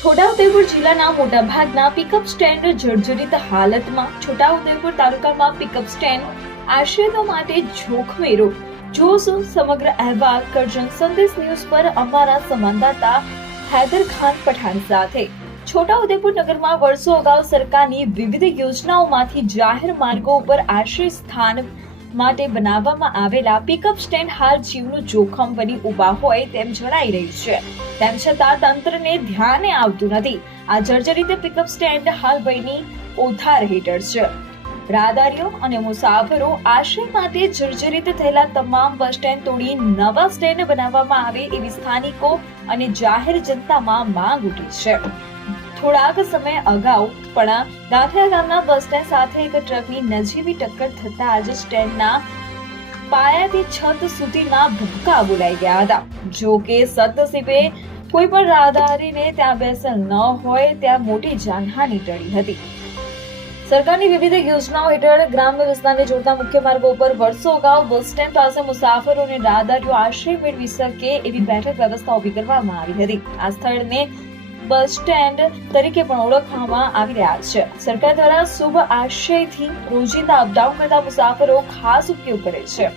છોટાઉદેપુર જિલ્લાના મોટાભાગના pickup stand જર્જરિત હાલતમાં. છોટાઉદેપુર તાલુકામાં પિકઅપ સ્ટેન્ડ આશ્રયતો માટે જોખમેરો. જોશું સમગ્ર અહેવાલ કરજણ સંદેશ ન્યૂઝ પર અમારા સંવાદદાતા હૈદર ખાન પઠાણ સાથે. છોટાઉદેપુર નગરમાં વર્ષો અગાઉ સરકારની વિવિધ યોજનાઓમાંથી જાહેર માર્ગો ઉપર આશ્રય સ્થાન માટે બનાવવામાં આવેલા પિકઅપ સ્ટેન્ડ હાલ જીવનું જોખમ બની ઉભા હોય તેમ જણાઈ રહ્યું છે. તેમ છતાં તંત્રને ધ્યાને આવતું નથી. આ જર્જરિત પિકઅપ સ્ટેન્ડ હાલ ભયની ઓથાર હેઠળ છે. રાહદારીઓ અને મુસાફરો આશ્રય માટે જર્જરિત થયેલા તમામ બસ સ્ટેન્ડ તોડી નવા સ્ટેન્ડ બનાવવામાં આવે એવી સ્થાનિકો અને જાહેર જનતામાં માંગ ઉઠી છે. થોડાક સમય અગાઉ પણ દાખલા ગામના બસ સ્ટેન્ડ સાથે એક ટ્રકની નજીવી ટક્કર થતા જ સ્ટેન્ડના પાયાથી છત સુધીના ભૂક્કા બોલાઈ ગયા હતા. જો કે સદનસીબે કોઈ પણ રાહદારીને ત્યાં બેસેલ ન હોય ત્યાં મોટી જાનહાનિ ટળી હતી. સરકારની વિવિધ યોજનાઓ હેઠળ ગ્રામ્ય વિસ્તારને જોડતા મુખ્ય માર્ગો પર વર્ષો અગાઉ બસ સ્ટેન્ડ પાસે મુસાફરો અને રાહદારીઓ આશ્રય મેળવી શકે એવી બેઠક વ્યવસ્થા ઊભી કરવામાં આવી હતી. આ સ્થળને બસ સ્ટેન્ડ તરીકે પણ ઓળખવામાં આવી રહ્યા છે. સરકાર દ્વારા શુભ આશયથી રોજિંદા અપડાઉન કરતા મુસાફરો ખાસ ઉપયોગ કરે છે.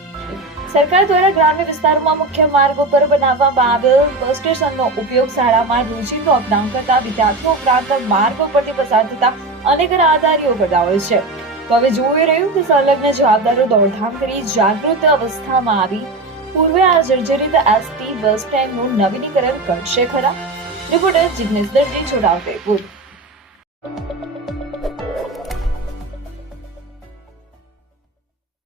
સરકાર દ્વારા ગ્રામ્ય વિસ્તારોમાં મુખ્ય માર્ગો પર બનાવવામાં આવેલ બસ સ્ટેશનનો ઉપયોગ શાળામાં રોજિંદો અપડાઉન કરતા વિદ્યાર્થીઓ ઉપરાંત માર્ગો પરથી પસાર થતા અનેક રાહદારીઓ કરતા હોય છે. તો હવે જોઈ રહ્યું કે સંલગ્ન જવાબદારો દોડધામ કરી જાગૃત અવસ્થામાં આવી પૂર્વે આ જર્જરિત એસટી બસ સ્ટેન્ડનું નવીનીકરણ કરશે ખરા? રિપોર્ટર જિગ્નેશ દરજી, છોટાઉદેપુર.